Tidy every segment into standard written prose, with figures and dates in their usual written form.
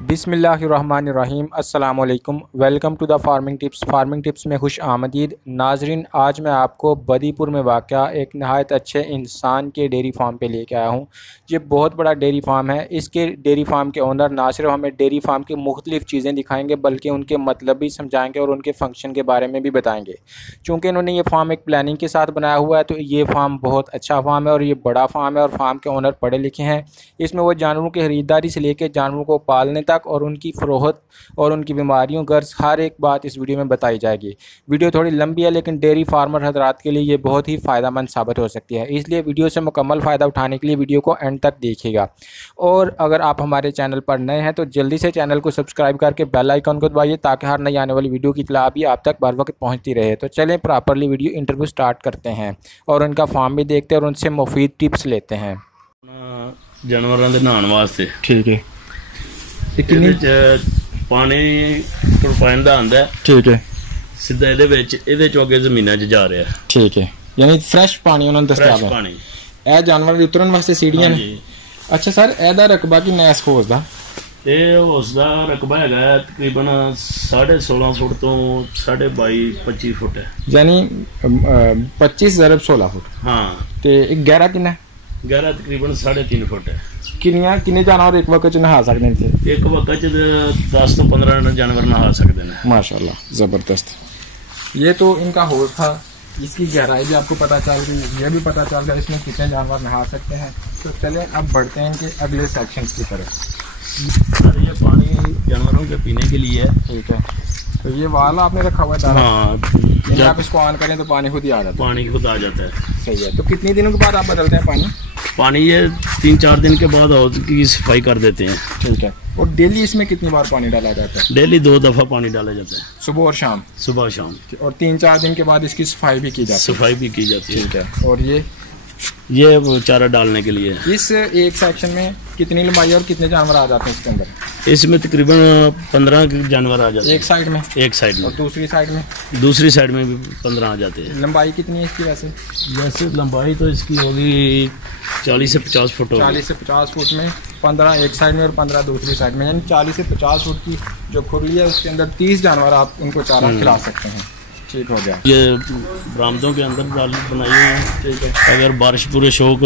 बिस्मिल्लाहिर्रहमानिर्रहीम अस्सलामुअलैकुम। Welcome to the farming tips में खुश आमदीद। नाजरीन, आज मैं आपको बदीपुर में वाक़या एक नहायत अच्छे इंसान के डेयरी फार्म पे लेके आया हूँ। ये बहुत बड़ा डेयरी फार्म है। इसके डेयरी फार्म के ओनर ना सिर्फ हमें डेयरी फार्म की मुख्तलिफ़ चीज़ें दिखाएंगे बल्कि उनके मतलब भी समझाएँगे और उनके फंक्शन के बारे में भी बताएँगे। चूँकि इन्होंने ये फार्म एक प्लानिंग के साथ बनाया हुआ है तो ये फार्म बहुत अच्छा फार्म है और ये बड़ा फार्म है और फार्म के ओनर पढ़े लिखे हैं। इसमें वो जानवरों की खरीदारी से लेकर जानवरों को पालने तक और उनकी फ़रोख्त और उनकी बीमारियों गर्ज हर एक बात इस वीडियो में बताई जाएगी। वीडियो थोड़ी लंबी है लेकिन डेयरी फार्मर हजरात के लिए ये बहुत ही फ़ायदेमंद साबित हो सकती है, इसलिए वीडियो से मुकम्मल फ़ायदा उठाने के लिए वीडियो को एंड तक देखिएगा। और अगर आप हमारे चैनल पर नए हैं तो जल्दी से चैनल को सब्सक्राइब करके बेल आइकन को दबाइए ताकि हर नई आने वाली वीडियो की इत्तला भी आप तक बर वक्त पहुँचती रहे। तो चलें प्रॉपरली वीडियो इंटरव्यू स्टार्ट करते हैं और उनका फार्म भी देखते हैं और उनसे मुफीद टिप्स लेते हैं। जानवरों के नहाने वास्ते ठीक है, पानी टरपाइन दा आंदा है। ठीक है, सीधा ਇਹਦੇ ਚੋਂ ਅੱਗੇ ਜ਼ਮੀਨਾਂ 'ਚ ਜਾ ਰਿਹਾ। ठीक है, यानी फ्रैश पानी उन्होंने दस्तयाब है। पानी ਇਹ ਜਾਨਵਰ ਦੇ ਉਤਰਨ ਵਾਸਤੇ ਸੀੜੀਆਂ ਨੇ। ਅੱਛਾ ਸਰ, ਇਹਦਾ ਰਕਬਾ ਕਿੰਨਾ ਹੈ ਇਸ ਹੋਜ਼ ਦਾ? ਇਹ ਉਸ ਦਾ ਰਕਬਾ ਹੈਗਾ ਤਕਰੀਬਨ 16.5 ਫੁੱਟ ਤੋਂ 22-25 ਫੁੱਟ ਹੈ, यानी 25 ज़रब 16 फुट। हाँ, ਤੇ ਇਹ ਗਹਿਰਾ ਕਿੰਨਾ? गहरा तकरीबन 3.5 फुट है। किन्ने जानवर एक वक्त च नहा सकते हैं इत्थे? एक वक्त 10 तो 15 जानवर नहा सकते हैं। माशाल्लाह, जबरदस्त। ये तो इनका होल था, इसकी गहराई भी आपको पता चल गई, ये भी पता चल गया इसमें कितने जानवर नहा सकते हैं। तो चलें अब बढ़ते हैं इनके अगले सेक्शन की तरफ। ये पानी जानवरों के पीने के लिए है। ठीक है, तो ये वाला आपने रखा हुआ है? हाँ, जब आप इसको ऑन करें तो पानी खुद ही आ जाता है? पानी खुद आ जाता है। सही है। तो कितने दिनों के बाद आप बदलते हैं पानी? पानी ये 3-4 दिन के बाद की सफाई कर देते हैं। ठीक है। और डेली इसमें कितनी बार पानी डाला जाता है? डेली 2 दफा पानी डाला जाता है, सुबह और शाम? सुबह शाम। और 3-4 दिन के बाद इसकी सफाई भी की जाती है? सफाई भी की जाती है। ठीक है। और ये वो चारा डालने के लिए। इस एक सेक्शन में कितनी लंबाई और कितने जानवर आ जाते हैं इसके अंदर? इसमें तकरीबन 15 जानवर आ जाते हैं एक साइड में? एक साइड में। और दूसरी साइड में? दूसरी साइड में भी 15 आ जाते हैं। लंबाई कितनी है इसकी वैसे? वैसे लंबाई तो इसकी होगी 40 से 50 फुट। 40 से 50 फुट में 15 एक साइड में और 15 दूसरी साइड में, यानी 40 से 50 फुट की जो खुली है उसके अंदर 30 जानवर आप उनको चारा खिला सकते हैं। ठीक हो गया। ये बरामदों के अंदर बनाई हुई है। ठीक है। अगर बारिश पूरे शौक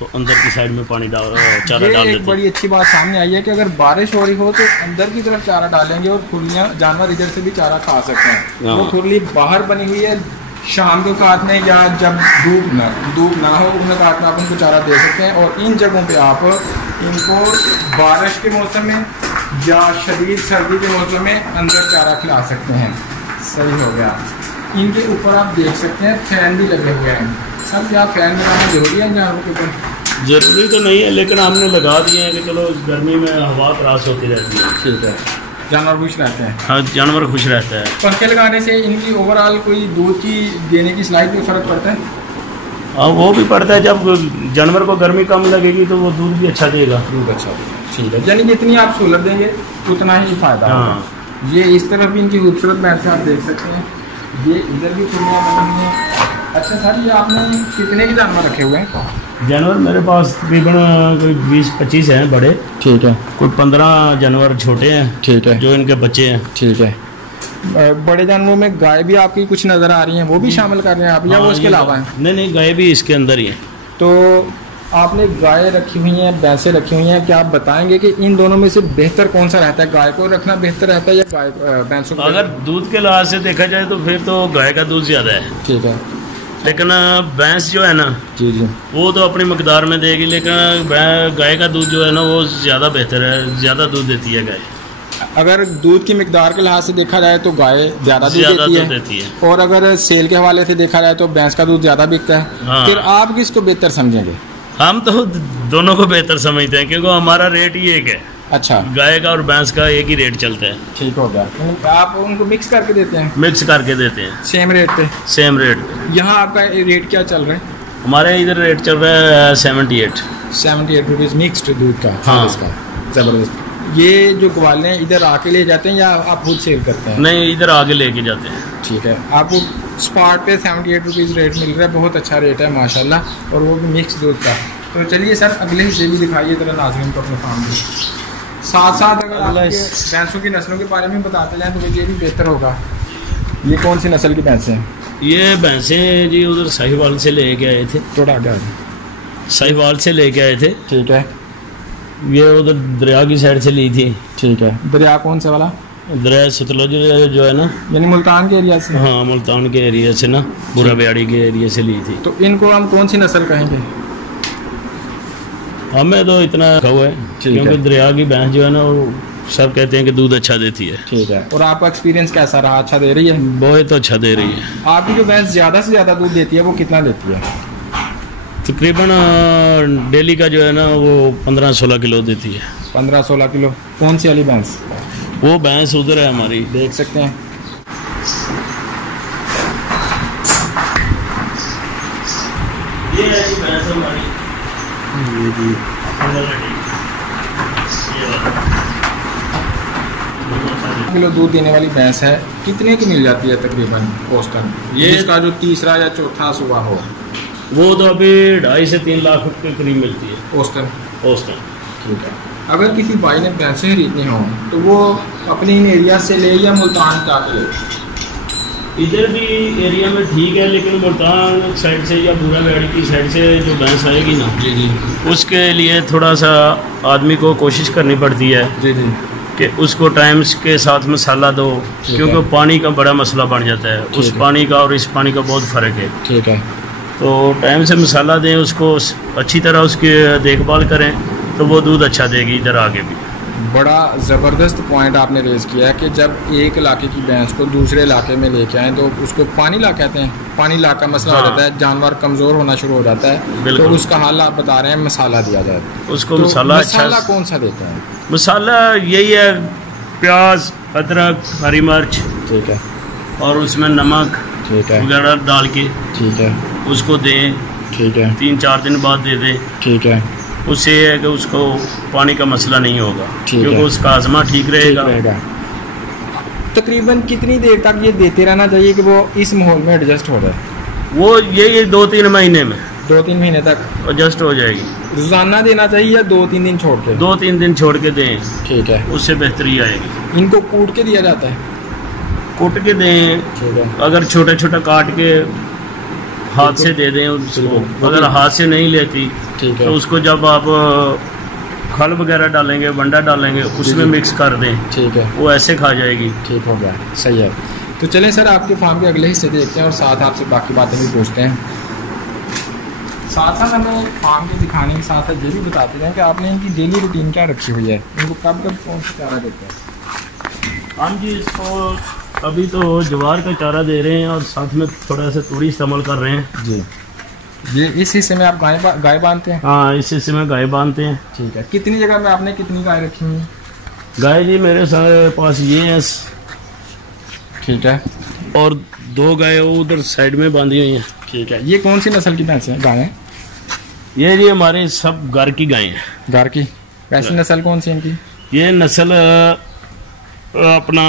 तो अंदर की साइड में पानी चारा डाल देते हैं। बड़ी अच्छी बात सामने आई है कि अगर बारिश हो रही हो तो अंदर की तरफ चारा डालेंगे और खुलियाँ जानवर इधर से भी चारा खा सकते हैं। वो खुली बाहर बनी हुई है, शाम को काटने या जब धूप ना हो उन्हें काटना आप उनको चारा दे सकते हैं। और इन जगहों पे आप इनको बारिश के मौसम में या शदीद सर्दी के मौसम में अंदर चारा खिला सकते हैं। सही हो गया। इनके ऊपर आप देख सकते हैं फैन भी लगे हुए हैं। सब क्या फैन लगाना जरूरी है जानवरों के ऊपर? जरूरी तो नहीं है लेकिन हमने लगा दिए हैं कि चलो गर्मी में हवा त्रास होती रहती है। ठीक है, जानवर खुश रहते हैं। हाँ, जानवर खुश रहता है। पंखे लगाने से इनकी ओवरऑल कोई दूध की देने की सलाहियत में फ़र्क पड़ता है? हाँ, वो भी पड़ता है। जब जानवर को गर्मी कम लगेगी तो वो दूध भी अच्छा देगा। दूध अच्छा देगा। ठीक है, यानी जितनी आप सहूलत देंगे उतना ही फ़ायदा। हाँ, ये इस तरफ भी इनकी खूबसूरत बैठ से आप देख सकते हैं। ये इधर भी खुलियाँ बनी हुई हैं। अच्छा सर, ये आपने कितने के जानवर रखे हुए हैं? जानवर मेरे पास तकरीबन कोई 20-25 हैं बड़े। ठीक है। कोई 15 जानवर छोटे हैं। ठीक है। जो इनके बच्चे हैं। ठीक है। बड़े जानवरों में गाय भी आपकी कुछ नज़र आ रही हैं, वो भी शामिल कर रहे हैं आप या वो इसके अलावा है? नहीं, गाय भी इसके अंदर ही है। तो आपने गाय रखी हुई हैं, भैंसें रखी हुई हैं, क्या आप बताएंगे कि इन दोनों में से बेहतर कौन सा रहता है? गाय को रखना बेहतर रहता है या गाय भैंसों को? अगर दूध के लिहाज से देखा जाए तो फिर तो गाय का दूध ज़्यादा है। ठीक है। लेकिन भैंस जो है ना, जी वो तो अपनी मकदार में देगी, लेकिन गाय का दूध जो है ना वो ज़्यादा बेहतर है, ज़्यादा दूध देती है गाय। अगर दूध की मिकदार के लिहाज से देखा जाए तो गाय ज़्यादा दूध देती है और अगर सेल के हवाले से देखा जाए तो भैंस का दूध ज़्यादा बिकता है। हाँ। फिर आप किसको बेहतर समझेंगे? हम तो दोनों को बेहतर समझते हैं क्योंकि हमारा रेट ही एक है। अच्छा, गाय का और भैंस का एक ही रेट चलता है। ठीक हो गया। आप उनको मिक्स करके देते हैं? मिक्स करके देते हैं, सेम रेट पे। Same rate. यहाँ आपका रेट क्या चल रहा है? हमारे इधर रेट चल रहा है 78 रुपीज़ मिक्स्ड दूध का। हाँ, इसका जबरदस्त। ये जो ग्वाले हैं इधर आके ले जाते हैं या आप खुद सेल करते हैं? नहीं, इधर आगे लेके जाते हैं। ठीक है। आपको स्पॉट पे 78 रुपीज़ रेट मिल रहा है, बहुत अच्छा रेट है माशाल्लाह, और वो भी मिक्स दूध का। तो चलिए सर अगले हिस्से भी दिखाइए ज़रा नाज़रीन को अपने फार्म में। साथ साथ अगर आप भैंसों की नस्लों के बारे में बताते जाएं तो ये भी बेहतर होगा। ये कौन सी नस्ल की भैंसें हैं? ये भैंसें जी उधर साहिवाल से लेके आए थे, थोड़ा आगे साहिवाल से लेके आए थे। ठीक है। ये उधर दरिया की साइड से ली थी। ठीक है। दरिया कौन से वाला? दरिया सतलुज जो है ना, यानी मुल्तान के एरिया से? हाँ, मुल्तान के एरिया से ना, बुरा बिहाड़ी के एरिया से ली थी। तो इनको हम कौन सी नस्ल कहेंगे? हमें तो इतना हुआ है क्योंकि दरिया की भैंस जो है ना वो सब कहते हैं कि दूध अच्छा देती है। ठीक है। और आपका एक्सपीरियंस कैसा रहा? अच्छा दे रही है? बहुत अच्छा दे रही है। आपकी जो भैंस ज़्यादा से ज़्यादा दूध देती है वो कितना देती है? तकरीबन डेली का जो है ना वो 15-16 किलो देती है। 15-16 किलो। कौन सी वाली भैंस? वो भैंस उधर है हमारी, देख सकते हैं। ये है जी भैंस हमारी। ये जी किलो दूध देने वाली भैंस है। कितने की मिल जाती है तकरीबन औसतन? ये इसका जो तीसरा या चौथा सुबह हो वो तो अभी 2.5 से 3 लाख के करीब मिलती है औसतन। औसतन। ठीक है। अगर किसी भाई ने भैंसें खरीदनी हो तो वो अपने इन एरिया से ले या मुल्तान का ले? इधर भी एरिया में ठीक है, लेकिन मुल्तान साइड से या बुरा बिहाड़ी की साइड से जो भैंस आएगी ना, जी जी, उसके लिए थोड़ा सा आदमी को कोशिश करनी पड़ती है जी जी कि उसको टाइम के साथ मसाला दो, क्योंकि पानी का बड़ा मसला बन जाता है। उस पानी का और इस पानी का बहुत फ़र्क है। ठीक है। तो टाइम से मसाला दें, उसको अच्छी तरह उसकी देखभाल करें तो वो दूध अच्छा देगी इधर आगे भी। बड़ा ज़बरदस्त पॉइंट आपने रेज किया है कि जब एक इलाके की भैंस को दूसरे इलाके में लेके आएँ तो उसको पानी ला कहते हैं, पानी ला का मसला हो जाता है, जानवर कमज़ोर होना शुरू हो जाता है। तो उसका हाल आप बता रहे हैं मसाला दिया जाए उसको। तो मसाला अच्छा कौन सा देते हैं? मसाला यही है, प्याज, अदरक, हरी मिर्च, ठीक है, और उसमें नमक, ठीक है, वगैरह डाल के, ठीक है, उसको दें। ठीक है। 3-4 दिन बाद दे दें। ठीक है। उससे ये है कि उसको पानी का मसला नहीं होगा, क्योंकि उसका हाजमा ठीक रहेगा। तकरीबन कितनी देर तक ये देते रहना चाहिए कि वो इस माहौल में एडजस्ट हो जाए? वो ये 2-3 महीने में, 2-3 महीने तक एडजस्ट हो जाएगी। रोजाना देना चाहिए या 2-3 दिन छोड़ के? 2-3 दिन छोड़ के दें। ठीक है। उससे बेहतरी आएगी। इनको कूट के दिया जाता है? कूट के दें। ठीक है। अगर छोटा छोटा काट के हाथ से दे दें उसको, अगर हाथ से नहीं लेती, ठीक है, तो उसको जब आप खल वगैरह डालेंगे, वंडा डालेंगे, उसमें मिक्स कर दें। ठीक है। वो ऐसे खा जाएगी। ठीक हो गया, सही है। तो चलें सर, आपके फार्म के अगले हिस्से देखते हैं और साथ आपसे बाकी बातें भी पूछते हैं। साथ साथ हमें फार्म के दिखाने के साथ साथ ये भी बताते हैं कि आपने इनकी डेली रूटीन क्या रखी हुई है, इनको कब कब कौन सा चारा देते हैं? हम जी इसको अभी तो ज्वार का चारा दे रहे हैं और साथ में थोड़ा सा तूड़ी इस्तेमाल कर रहे हैं जी। ये इस हिस्से में आप गाय बांधते हैं? हाँ, इस हिस्से में गाय बांधते हैं। ठीक है। कितनी जगह में आपने कितनी गाय रखी हुई है? गाय जी मेरे सारे पास ये है। ठीक है। और 2 गाय उधर साइड में बांधी हुई हैं। ठीक है। ये कौन सी नस्ल की भैंस है, गाय है? ये जी हमारे सब घर की गाय हैं। घर की? वैसी नस्ल कौन सी इनकी? ये नस्ल अपना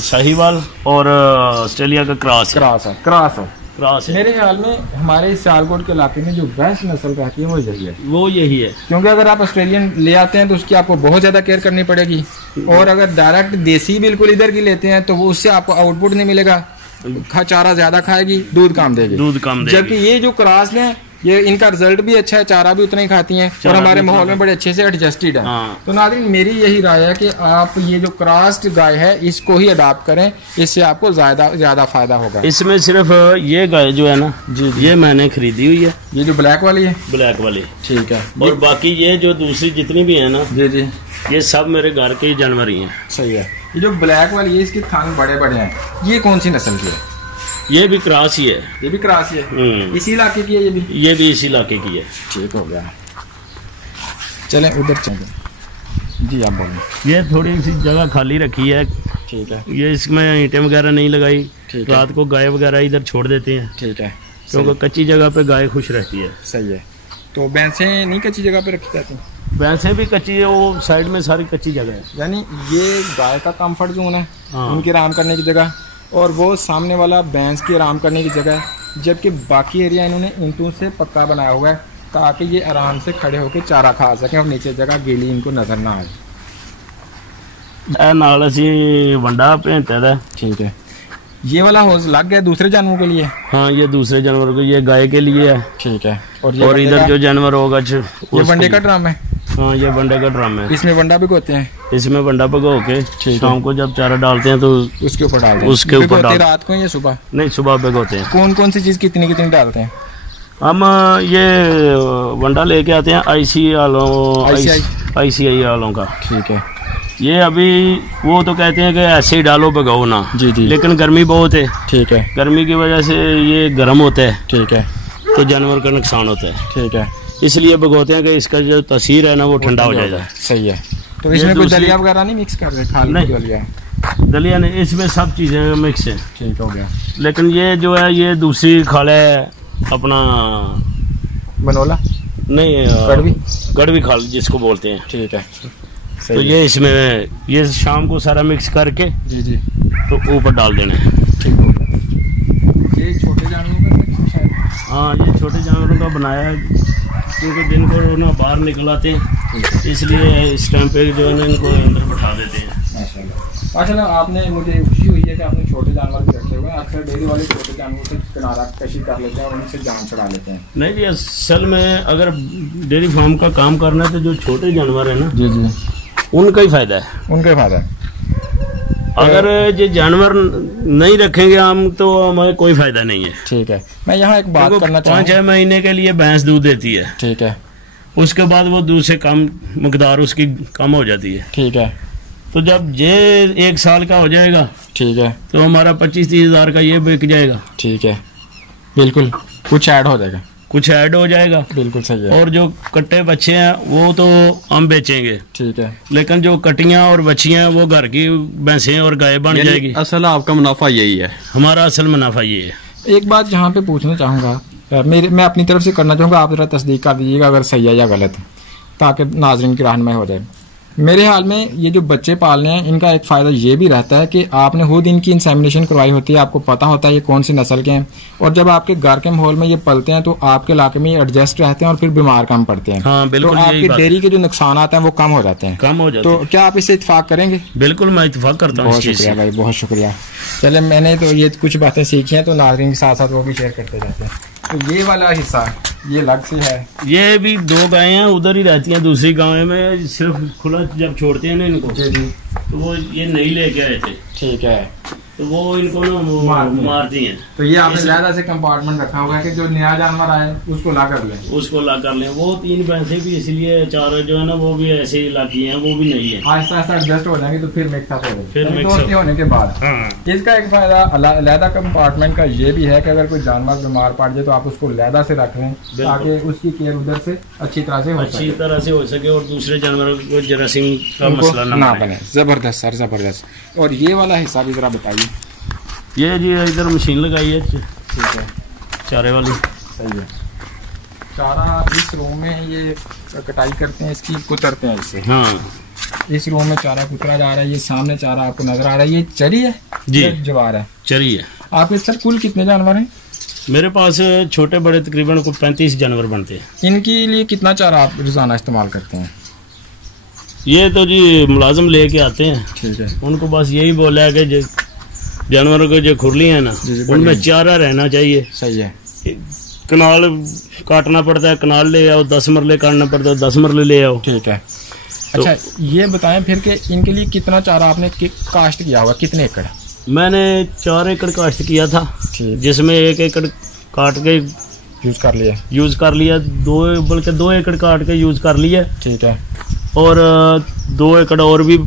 साहिवाल और ऑस्ट्रेलिया का क्रॉस है। मेरे ख्याल में हमारे सियालकोट के इलाके में जो बेस्ट नस्ल रहती है वो यही है। क्योंकि अगर आप ऑस्ट्रेलियन ले आते हैं तो उसकी आपको बहुत ज्यादा केयर करनी पड़ेगी, और अगर डायरेक्ट देसी बिल्कुल इधर की लेते हैं तो वो उससे आपको आउटपुट नहीं मिलेगा, चारा ज्यादा खाएगी, दूध कम देगी। जबकि ये जो क्रॉस लें, ये इनका रिजल्ट भी अच्छा है, चारा भी उतना ही खाती हैं और हमारे माहौल में बड़े अच्छे से एडजस्टेड है। हाँ। तो नाज़रीन, मेरी यही राय है कि आप ये जो क्रॉस्ड गाय है इसको ही अडॉप्ट करें, इससे आपको ज्यादा फायदा होगा। इसमें सिर्फ ये गाय जो है ना जी, ये मैंने खरीदी हुई है। ये जो ब्लैक वाली है? ब्लैक वाली। ठीक है। और बाकी ये जो दूसरी जितनी भी है ना जी जी, ये सब मेरे घर के ही जानवर ही हैं। सही है। ये जो ब्लैक वाली है इसके थान बड़े बड़े हैं, ये कौन सी नस्ल की है? ये भी क्रॉस ही है। ये भी क्रॉस ही है? इसी इलाके की है? ये भी इसी इलाके की है। ठीक हो गया। चलें उधर चलें जी, आप बोलिए। ये थोड़ी सी जगह खाली रखी है। ठीक है। ये इसमें ईंटें वगैरह नहीं लगाई, रात को गाय वगैरह इधर छोड़ देते हैं। ठीक है। क्योंकि कच्ची जगह पे गाय खुश रहती है। सही है। तो भैंसें नहीं कच्ची जगह पे रखी जाती? भैंसें भी कच्ची है, वो साइड में सारी कच्ची जगह है। यानी ये गाय का कंफर्ट जोन है, उनकी आराम करने की जगह, और वो सामने वाला भैंस की आराम करने की जगह है। जबकि बाकी एरिया इन्होंने ईंटों से पक्का बनाया हुआ है ताकि ये आराम से खड़े होकर चारा खा सकें और नीचे जगह गीली इनको नजर ना आए। नाल असी वंडा भेंटे दा। ठीक है। ये वाला हौज लग गया दूसरे जानवरों के लिए? हाँ, ये दूसरे जानवर को, ये गाय के लिए है। ठीक है। और इधर जो जानवर होगा ये वनडे का ड्रम है? हाँ, ये वनडे का ड्रम है। इसमें वंडा भिगोते हैं? इसमें वंडा भिगो के शाम को जब चारा डालते हैं तो उसके ऊपर डालते हैं। उसके ऊपर डालते हैं। रात को या सुबह? नहीं, सुबह भिगोते हैं। कौन कौन सी चीज कितनी कितनी डालते हैं? हम ये वंडा लेके आते हैं ICI वालों का। ठीक है। ये अभी वो तो कहते हैं कि ऐसे ही डालो, भगाओ ना। जी जी। लेकिन गर्मी बहुत है। ठीक है। गर्मी की वजह से ये गर्म होता है। ठीक है। तो जानवर का नुकसान होता है। ठीक है। इसलिए भगोते हैं कि इसका जो तासीर है ना वो ठंडा हो जाएगा। सही है। तो इसमें कोई दलिया वगैरह नहीं मिक्स कर रहे? नहीं, दलिया नहीं, इसमें सब चीजें मिक्स है। ठीक हो गया। लेकिन ये जो है ये दूसरी खाल है अपना बनोला नहीं, गड़वी खाल जिसको बोलते हैं। ठीक है। तो ये इसमें ये शाम को सारा मिक्स करके जी जी तो ऊपर डाल देना है। ठीक हो गया। ये छोटे जानवरों का शायद? हाँ, ये छोटे जानवरों का बनाया है क्योंकि दिन को ना बाहर निकल आते हैं, इसलिए इस टाइम पे जो है ना इनको अंदर बैठा देते हैं। माशाल्लाह। आपने, मुझे खुशी हुई है कि आपने छोटे जानवर भी रखे हुए हैं। अक्सर डेयरी वाले छोटे जानवरों से किनारा कशी कर लेते हैं और उनसे जान छुड़ा लेते हैं। नहीं जी, असल में अगर डेयरी फार्म का काम करना है तो जो छोटे जानवर है ना जी जी उनका ही फायदा है। उनका ही फायदा है। अगर ये जानवर नहीं रखेंगे हम तो हमें कोई फायदा नहीं है। ठीक है। मैं यहाँ एक बात करना चाहूँगा। 5-6 महीने के लिए भैंस दूध देती है। ठीक है। उसके बाद वो दूध से कम मकदार उसकी कम हो जाती है। ठीक है। तो जब ये 1 साल का हो जाएगा, ठीक है, तो हमारा 25-30 हज़ार का ये बिक जाएगा। ठीक है। बिल्कुल, कुछ ऐड हो जाएगा। कुछ ऐड हो जाएगा। बिल्कुल सही है। और जो कट्टे बच्चे हैं वो तो हम बेचेंगे। ठीक है। लेकिन जो कटियां और बच्चियां वो घर की भैंसें और गाय बन जाएगी। असल आपका मुनाफा यही है? हमारा असल मुनाफा ये है। एक बात यहाँ पे पूछना चाहूँगा, मैं अपनी तरफ से करना चाहूँगा, आप जरा तस्दीक कर दीजिएगा अगर सही है या गलत, ताकि नाज़रीन की रहनुमाई हो जाए। मेरे ख्याल में ये जो बच्चे पालने हैं इनका एक फ़ायदा ये भी रहता है कि आपने खुद इनकी इंसेमिनेशन करवाई होती है, आपको पता होता है ये कौन सी नस्ल के हैं, और जब आपके घर के माहौल में ये पलते हैं तो आपके इलाके में ये एडजस्ट रहते हैं और फिर बीमार कम पड़ते हैं। हाँ, बिल्कुल। तो आपकी डेयरी के जो नुकसान आते हैं वो कम हो जाते हैं। कम हो जाते हैं। तो क्या आप इससे इत्तेफाक करेंगे? बिल्कुल, मैं इत्तेफाक करता हूँ। बहुत शुक्रिया भाई, बहुत शुक्रिया। चले, मैंने तो ये कुछ बातें सीखी हैं तो नाज़रीन के साथ साथ वो भी शेयर करते जाते हैं। तो ये वाला हिस्सा ये अलग से है। ये भी 2 गायें हैं, उधर ही रहती हैं दूसरी गाँव में, सिर्फ खुला जब छोड़ते हैं ना इनको जी जी तो वो ये नहीं लेके आए थे। ठीक है। तो वो इनको ना मारती हैं। तो ये आपने ज़्यादा से कंपार्टमेंट रखा होगा कि जो नया जानवर आए उसको ला कर लें। उसको ला कर लें। वो 3 भैंसें भी इसलिए 4 जो है ना वो भी ऐसे ही लाकी हैं, वो भी नहीं है। आहिस्ता आहिस्ता एडजस्ट हो जाएंगे तो फिर मिक्सअप हो जाएगा। फिर मिक्सअप होने के बाद इसका एक फायदा अलहदा कंपार्टमेंट का ये भी है कि अगर कोई जानवर बीमार पड़ जाए तो आप उसको अलहदा से रख लें ताकि उसकी केयर उधर से अच्छी तरह से हो सके और दूसरे जानवरों को जरासीम का मसला ना बने। जबरदस्त सर, जबरदस्त। और ये वाला हिस्सा भी जरा बताइए। ये जी इधर मशीन लगाई है। ठीक है। चारे वाली। सही है। चारा इस रूम में ये कटाई करते हैं, इसकी कुतरते हैं इससे। हाँ, इस रूम में चारा कुतरा जा रहा है। ये सामने चारा आपको नजर आ रहा है, ये चरी है जी, जवार है? चरी है। आपके सर कुल कितने जानवर हैं? मेरे पास छोटे बड़े तकरीबन 35 जानवर बनते हैं। इनके लिए कितना चारा आप रोजाना इस्तेमाल करते हैं? ये तो जी मुलाजिम लेके आते हैं। ठीक है। उनको बस यही बोला है कि जानवरों के जो खुरली है ना उनमें चारा रहना चाहिए। सही है। कनाल काटना पड़ता है, कनाल ले आओ, 10 मरले काटना पड़ता है, 10 मरले ले आओ। ठीक है। तो अच्छा, ये बताएं फिर कि इनके लिए कितना चारा आपने काश्त किया होगा, कितने एकड़? मैंने 4 एकड़ काश्त किया था, जिसमें 1 एकड़ काट के यूज कर लिया, 2 एकड़ काट के यूज कर लिया। ठीक है। और 2 एकड़ और भी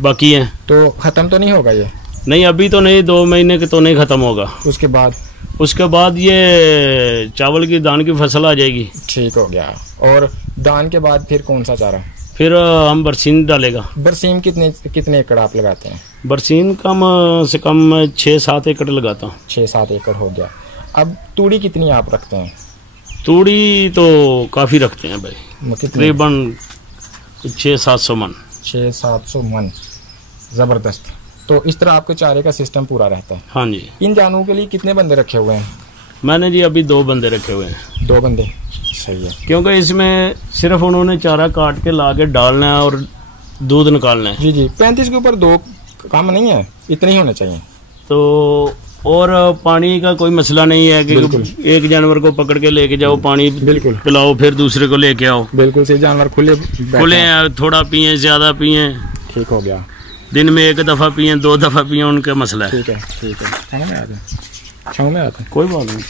बाकी है। तो खत्म तो नहीं होगा ये? नहीं, अभी तो नहीं, 2 महीने के तो नहीं खत्म होगा। उसके बाद ये चावल की दान की फसल आ जाएगी। ठीक हो गया। और दान के बाद फिर कौन सा चारा? फिर हम बरसीन डालेगा। बरसीन कितने एकड़ आप लगाते हैं? बरसीन कम से कम 6-7 एकड़ लगाता हूँ। 6-7 एकड़ हो गया। अब तूड़ी कितनी आप रखते हैं? तूड़ी तो काफी रखते हैं भाई, तकरीबन 600-700 मन। 600-700 मन, जबरदस्त। तो इस तरह आपके चारे का सिस्टम पूरा रहता है? हाँ जी। इन जानवरों के लिए कितने बंदे रखे हुए हैं? मैंने जी अभी 2 बंदे रखे हुए हैं। 2 बंदे? सही है। क्योंकि इसमें सिर्फ उन्होंने चारा काट के ला के डालना है और दूध निकालना है। जी जी, 35 के ऊपर 2 काम नहीं है, इतने ही होने चाहिए। तो और पानी का कोई मसला नहीं है कि एक जानवर को पकड़ के लेके जाओ, पानी बिल्कुल पिलाओ, फिर दूसरे को लेके आओ। बिल्कुल से जानवर खुले हैं, थोड़ा पिए ज्यादा पिए, ठीक हो गया। दिन में 1 दफा पिए, 2 दफा पिए, उनका मसला है। ठीक है, ठीक है, छाँव में आता कोई बात नहीं।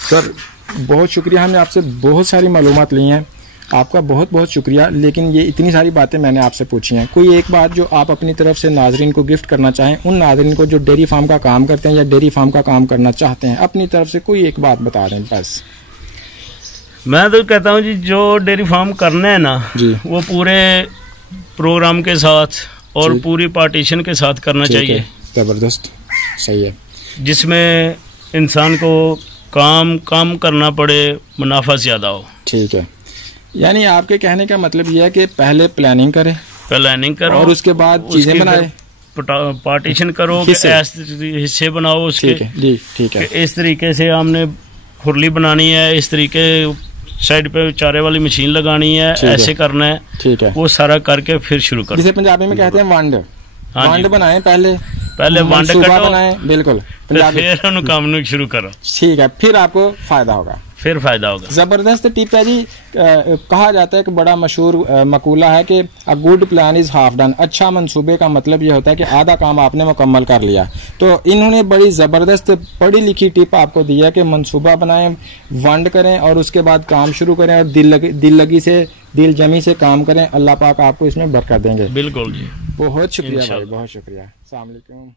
सर बहुत शुक्रिया, हमने आपसे बहुत सारी मालूमात ली हैं, आपका बहुत बहुत शुक्रिया। लेकिन ये इतनी सारी बातें मैंने आपसे पूछी हैं, कोई एक बात जो आप अपनी तरफ से नाजरीन को गिफ्ट करना चाहें, उन नाजरीन को जो डेयरी फार्म का काम करते हैं या डेयरी फार्म का काम करना चाहते हैं, अपनी तरफ से कोई एक बात बता दें बस। मैं तो कहता हूँ जी, जो डेयरी फार्म करना है ना जी, वो पूरे प्रोग्राम के साथ और पूरी पार्टीशन के साथ करना चाहिए। जबरदस्त, सही है। जिसमें इंसान को काम कम करना पड़े, मुनाफा ज्यादा हो। ठीक है, यानी आपके कहने का मतलब यह है कि पहले प्लानिंग करो और उसके बाद चीजें बनाए, पार्टीशन करो, हिस्से बनाओ उसके। ठीक है जी, ठीक है। इस तरीके से हमने खुरली बनानी है, इस तरीके साइड पे चारे वाली मशीन लगानी है, ऐसे करना है। ठीक है, वो सारा करके फिर शुरू करो। जिसे पंजाबी में कहते हैं वंड बनाए, पहले वंड कटो, बनाए, बिल्कुल, फिर काम शुरू करो। ठीक है, फिर आपको फायदा होगा। जबरदस्त टिप है जी। कहा जाता है कि बड़ा मशहूर मकूला है कि a good plan is half done. अच्छा मंसूबे का मतलब ये होता है कि आधा काम आपने मुकम्मल कर लिया। तो इन्होंने बड़ी ज़बरदस्त पढ़ी लिखी टिप आपको दी है कि मंसूबा बनाएं, वंड करें और उसके बाद काम शुरू करें और दिल जमी से काम करें। अल्लाह पाक आपको इसमें बरकत देंगे। बिल्कुल जी, बहुत शुक्रिया भाई, बहुत शुक्रिया। अस्सलाम वालेकुम।